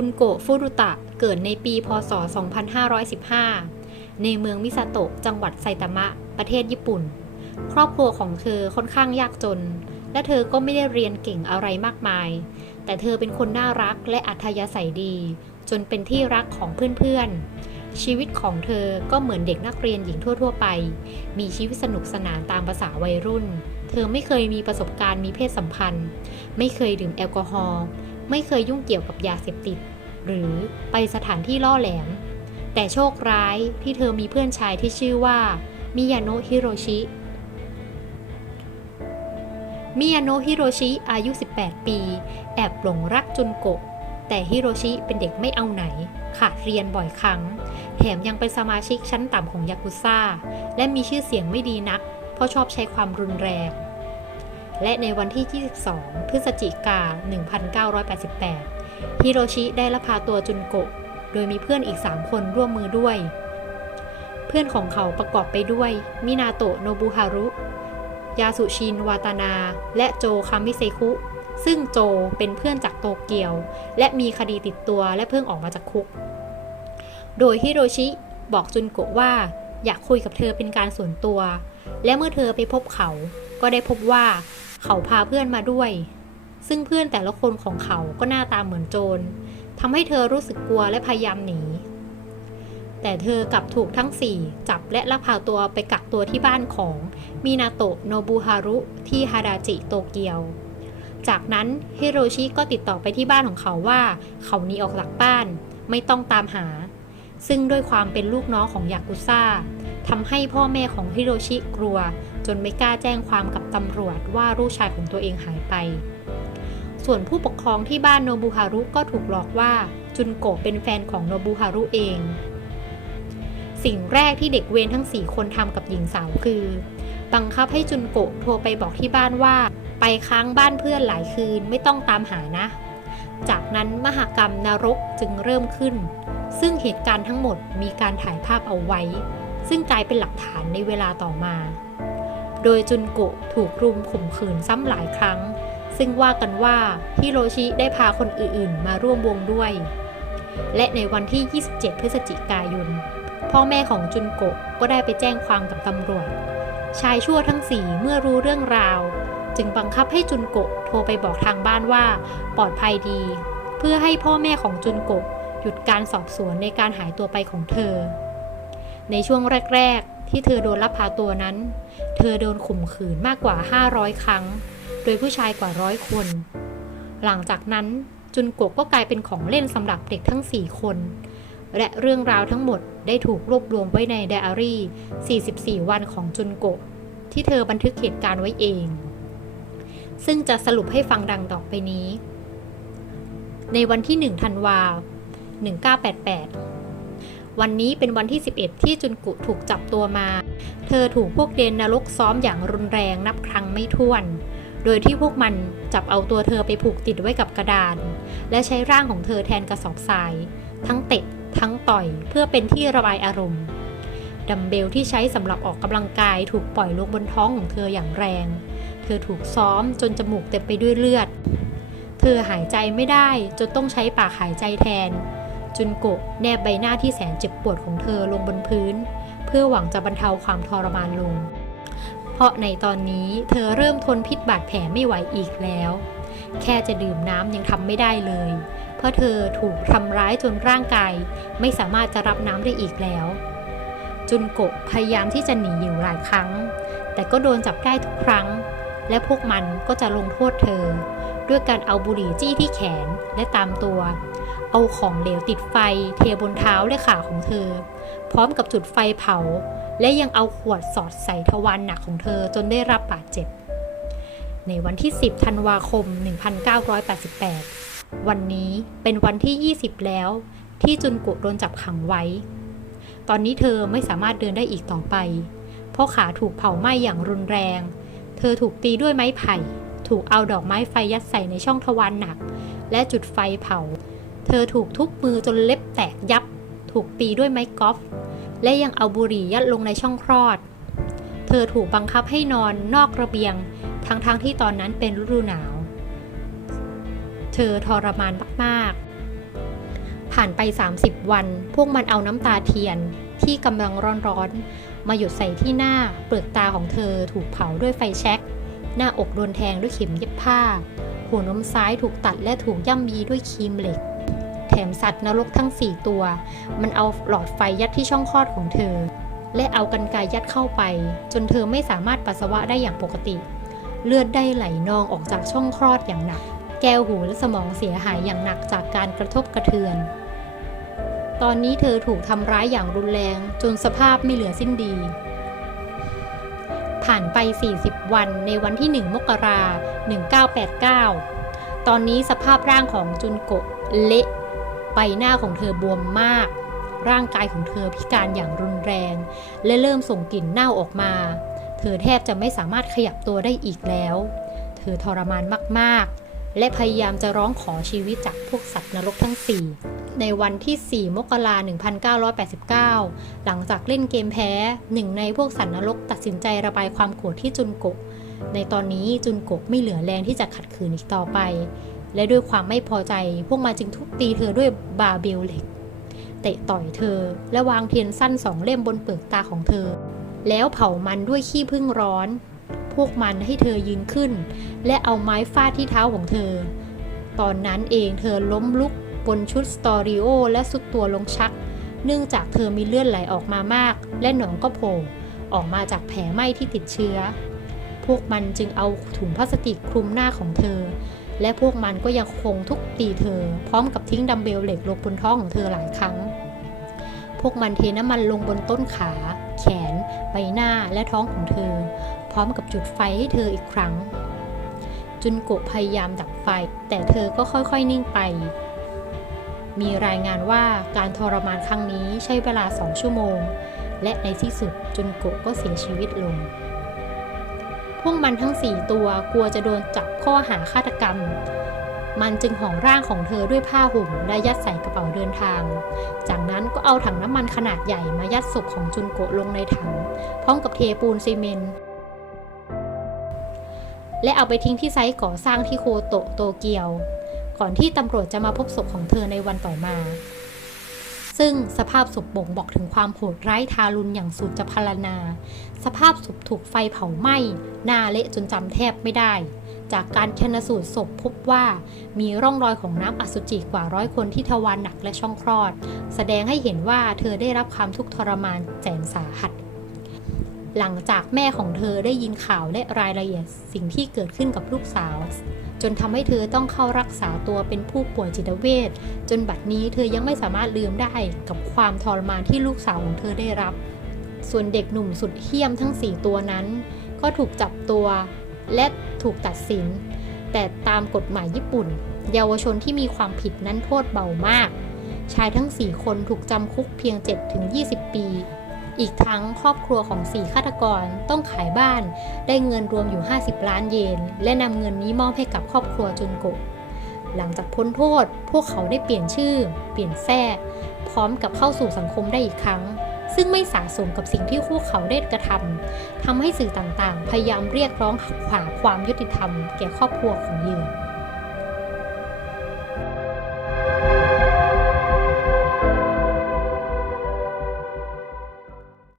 จุนโกะฟุรุตะ เกิดในปีพศ 2515 ในเมืองมิซาโตะ จังหวัดไซตามะ ประเทศญี่ปุ่น ครอบครัวของเธอค่อนข้างยากจน และเธอก็ไม่ได้เรียนเก่งอะไรมากมาย แต่เธอเป็นคนน่ารักและอัธยาศัยดี จนเป็นที่รักของเพื่อนๆ ชีวิตของเธอก็เหมือนเด็กนักเรียนหญิงทั่ว ๆ ไป มีชีวิตสนุกสนานตามภาษาวัยรุ่น เธอไม่เคยมีประสบการณ์มีเพศสัมพันธ์ ไม่เคยดื่มแอลกอฮอล์ไม่เคยยุ่งเกี่ยวกับยาเสพติด หรือไปสถานที่ล่อแหลม แต่โชคร้ายที่เธอมีเพื่อนชายที่ชื่อว่ามิยาโนะฮิโรชิมิยาโนะฮิโรชิอายุ 18 ปี แอบหลงรักจุนโกะ แต่ฮิโรชิเป็นเด็กไม่เอาไหน ขาดเรียนบ่อยครั้ง แถมยังเป็นสมาชิกชั้นต่ำของยากุซ่า และมีชื่อเสียงไม่ดีนัก เพราะชอบใช้ความรุนแรง และในวันที่ 22 พฤศจิกา 1988 ฮิโรชิได้ลักพาตัวจุนโกะ โดยมีเพื่อนอีก3คนร่วมมือด้วย เพื่อนของเขาประกอบไปด้วย มินาโตะโนบุฮารุ ยาสุชินวาตานา และโจคามิเซคุ ซึ่งโจเป็นเพื่อนจากโตเกียว และมีคดีติดตัวและเพิ่งออกมาจากคุก โดยฮิโรชิบอกจุนโกะว่าอยากคุยกับเธอเป็นการส่วนตัว และเมื่อเธอไปพบเขา ก็ได้พบว่าเขาพาเพื่อนมาด้วย ซึ่งเพื่อนแต่ละคนของเขาก็หน้าตาเหมือนโจรทำให้เธอรู้สึกกลัวและพยายามหนี แต่เธอกลับถูกทั้งสี่จับและลักพาตัวไปกักตัวที่บ้านของมินาโตะโนบุฮารุที่ฮาราจิโตเกียว จากนั้นฮิโรชิก็ติดต่อไปที่บ้านของเขาว่า เขาหนีออกจากบ้าน ไม่ต้องตามหา ซึ่งด้วยความเป็นลูกน้องของยากุซ่าทำให้พ่อแม่ของฮิโรชิกลัว จนไม่กล้าแจ้งความกับตำรวจว่าลูกชายของตัวเองหายไป ส่วนผู้ปกครองที่บ้านโนบุฮารุก็ถูกหลอกว่าจุนโกะเป็นแฟนของโนบุฮารุเอง สิ่งแรกที่เด็กเวรทั้ง 4 คนทำกับหญิงสาวคือ บังคับให้จุนโกะโทรไปบอกที่บ้านว่า ไปค้างบ้านเพื่อนหลายคืนไม่ต้องตามหานะ จากนั้นมหากรรมนรกจึงเริ่มขึ้น ซึ่งเหตุการณ์ทั้งหมดมีการถ่ายภาพเอาไว้ ซึ่งกลายเป็นหลักฐานในเวลาต่อมา โดยจุนโกะถูกรุมข่มขืนซ้ำหลายครั้ง ซึ่งว่ากันว่าฮิโรชิได้พาคนอื่นๆ มาร่วมวงด้วย และในวันที่ 27 พฤศจิกายน พ่อแม่ของจุนโกะก็ได้ไปแจ้งความกับตำรวจ ชายชั่วทั้งสี่เมื่อรู้เรื่องราว จึงบังคับให้จุนโกะโทรไปบอกทางบ้านว่า ปลอดภัยดี เพื่อให้พ่อแม่ของจุนโกะหยุดการสอบสวนในการหายตัวไปของเธอ ในช่วงแรก ๆ ที่เธอโดนลักพาตัวนั้น เธอโดนข่มขืนมากกว่า 500 ครั้ง ดยผู้ชายกว่าร้อยคน หลังจากนั้นจุนโกก็กลายเป็นของเล่นสำหรับเด็กทั้ง 4 คน และเรื่องราวทั้งหมดได้ถูกรวบรวมไว้ในไดอารี่ 44 วันของจุนโกที่เธอบันทึกเหตุการณ์ไว้เอง ซึ่งจะสรุปให้ฟังดังต่อไปนี้ ในวันที่ 1 ธันวาคม1988วันนี้เป็นวันที่ 11 ที่จุนกุถูกจับตัวมา เธอถูกพวกเดนนรกซ้อมอย่างรุนแรงนับครั้งไม่ถ้วน โดยที่พวกมันจับเอาตัวเธอไปผูกติดไว้กับกระดาน และใช้ร่างของเธอแทนกระสอบทราย ทั้งเตะทั้งต่อยเพื่อเป็นที่ระบายอารมณ์ดัมเบลที่ใช้สำหรับออกกำลังกายถูกปล่อยลงบนท้องของเธออย่างแรง เธอถูกซ้อมจนจมูกเต็มไปด้วยเลือด เธอหายใจไม่ได้จนต้องใช้ปากหายใจแทน จุนโกะแนบใบหน้าที่แสนเจ็บปวดของเธอลงบนพื้น เพื่อหวังจะบรรเทาความทรมานลง เพราะในตอนนี้เธอเริ่มทนพิษบาดแผลไม่ไหวอีกแล้ว แค่จะดื่มน้ำยังทำไม่ได้เลย เพราะเธอถูกทำร้ายจนร่างกายไม่สามารถจะรับน้ำได้อีกแล้ว จุนโกะพยายามที่จะหนีอยู่หลายครั้ง แต่ก็โดนจับได้ทุกครั้ง และพวกมันก็จะลงโทษเธอ ด้วยการเอาบุหรี่จี้ที่แขนและตามตัว เอาของเหลวติดไฟเทบนเท้าและขาของเธอ พร้อมกับจุดไฟเผา และยังเอาขวดสอดใส่ทวารหนักของเธอจนได้รับบาดเจ็บ ในวันที่ 10 ธันวาคม 1988 วันนี้เป็นวันที่ 20 แล้ว ที่จุนกุโดนจับขังไว้ ตอนนี้เธอไม่สามารถเดินได้อีกต่อไป เพราะขาถูกเผาไหม้อย่างรุนแรง เธอถูกตีด้วยไม้ไผ่ ถูกเอาดอกไม้ไฟยัดใส่ในช่องทวารหนัก และจุดไฟเผา เธอถูกทุบมือจนเล็บแตกยับ ถูกตีด้วยไม้กอล์ฟ และยังเอาบุหรี่ยัดลงในช่องคลอด เธอถูกบังคับให้นอนนอกระเบียง ทั้งๆทที่ตอนนั้นเป็นฤดูหนาว เธอทรมานมากผ่านไป 30 วัน พวกมันเอาน้ำตาเทียนที่กำลังร้อนๆ มาหยดใส่ที่หน้าเปลือกตาของเธอถูกเผาด้วยไฟแช็ก หน้าอกโดนแทงด้วยเข็มเย็บผ้า หัวนมซ้ายถูกตัดและถูกย่ำยีด้วยครีมเหล็ก แถมสัตว์นรกทั้ง 4 ตัว มันเอาหลอดไฟยัดที่ช่องคลอดของเธอ และเอากันไกรยัดเข้าไป จนเธอไม่สามารถปัสสาวะได้อย่างปกติ เลือดได้ไหลนองออกจากช่องคลอดอย่างหนัก แก้วหูและสมองเสียหายอย่างหนักจากการกระทบกระเทือน ตอนนี้เธอถูกทำร้ายอย่างรุนแรงจนสภาพไม่เหลือสิ้นดีผ่านไป 40 วันในวันที่ 1 มกรา 1989 ตอนนี้สภาพร่างของจุนโกะเละ ใบหน้าของเธอบวมมาก ร่างกายของเธอพิการอย่างรุนแรง และเริ่มส่งกลิ่นเน่าออกมา เธอแทบจะไม่สามารถขยับตัวได้อีกแล้ว เธอทรมานมากๆ และพยายามจะร้องขอชีวิตจากพวกสัตว์นรกทั้ง4ในวันที่ 4 มกราคม1989 หลังจากเล่นเกมแพ้ หนึ่งในพวกสัตว์นรกตัดสินใจระบายความโกรธที่จุนโกในตอนนี้จุนโกไม่เหลือแรงที่จะขัดขืนอีกต่อไป และด้วยความไม่พอใจพวกมันจึงทุบตีเธอด้วยบาเบลเหล็ก เตะต่อยเธอและวางเทียนสั้นสองเล่มบนเปลือกตาของเธอ แล้วเผามันด้วยขี้ผึ้งร้อน พวกมันให้เธอยืนขึ้น และเอาไม้ฟาดที่เท้าของเธอ ตอนนั้นเองเธอล้มลุกบนชุดสตอริโอและสุดตัวลงชัก เนื่องจากเธอมีเลือดไหลออกมามาก และหนองก็โผล่ออกมาจากแผลไหม้ที่ติดเชื้อ พวกมันจึงเอาถุงพลาสติกคลุมหน้าของเธอ และพวกมันก็ยังคงทุบตีเธอ พร้อมกับทิ้งดัมเบลเหล็กลงบนท้องของเธอหลายครั้ง พวกมันเทน้ำมันลงบนต้นขา แขน ใบหน้าและท้องของเธอ พร้อมกับจุดไฟให้เธออีกครั้ง จุนโกะพยายามดับไฟ แต่เธอก็ค่อยๆนิ่งไป มีรายงานว่าการทรมานครั้งนี้ใช้เวลาสองชั่วโมง และในที่สุดจุนโกะก็เสียชีวิตลง วกมันทั้งสี่ตัวกลัวจะโดนจับข้อหาฆาตกรรม มันจึงห่อร่างของเธอด้วยผ้าห่มและยัดใส่กระเป๋าเดินทาง จากนั้นก็เอาถังน้ำมันขนาดใหญ่มายัดศพของจุนโกะลงในถัง พร้อมกับเทปูนซีเมนต์และเอาไปทิ้งที่ไซต์ก่อสร้างที่โคโตะโตเกียว ก่อนที่ตำรวจจะมาพบศพของเธอในวันต่อมา ซึ่งสภาพศพบ่งบอกถึงความโหดร้ายทารุณอย่างสุดจะพรรณนา สภาพศพถูกไฟเผาไหม้ หน้าเละจนจำแทบไม่ได้ จากการชนสูตรศพพบว่ามีร่องรอยของน้ำอสุจิกว่าร้อยคนที่ทวารหนักและช่องคลอด แสดงให้เห็นว่าเธอได้รับความทุกข์ทรมานแสนสาหัส หลังจากแม่ของเธอได้ยินข่าวและรายละเอียดสิ่งที่เกิดขึ้นกับลูกสาว จนทำให้เธอต้องเข้ารักษาตัวเป็นผู้ป่วยจิตเวชจนบัดนี้เธอยังไม่สามารถลืมได้กับความทรมานที่ลูกสาวของเธอได้รับ ส่วนเด็กหนุ่มสุดเหี้ยมทั้ง 4 ตัวนั้น ก็ถูกจับตัวและถูกตัดสิน แต่ตามกฎหมายญี่ปุ่น เยาวชนที่มีความผิดนั้นโทษเบามาก ชายทั้ง 4 คนถูกจำคุกเพียง 7-20 ปี อีกทั้งครอบครัวของ4ฆาตกรต้องขายบ้าน ได้เงินรวมอยู่ 50 ล้านเยน และนำเงินนี้มอบให้กับครอบครัวจุนโกะหลังจากพ้นโทษ พวกเขาได้เปลี่ยนชื่อ เปลี่ยนแท้พร้อมกับเข้าสู่สังคมได้อีกครั้ง ซึ่งไม่สะสมกับสิ่งที่พวกเขาได้กระทำทำให้สื่อต่างๆ พยายามเรียกร้องหาความยุติธรรม แก่ครอบครัวของเหยื่อ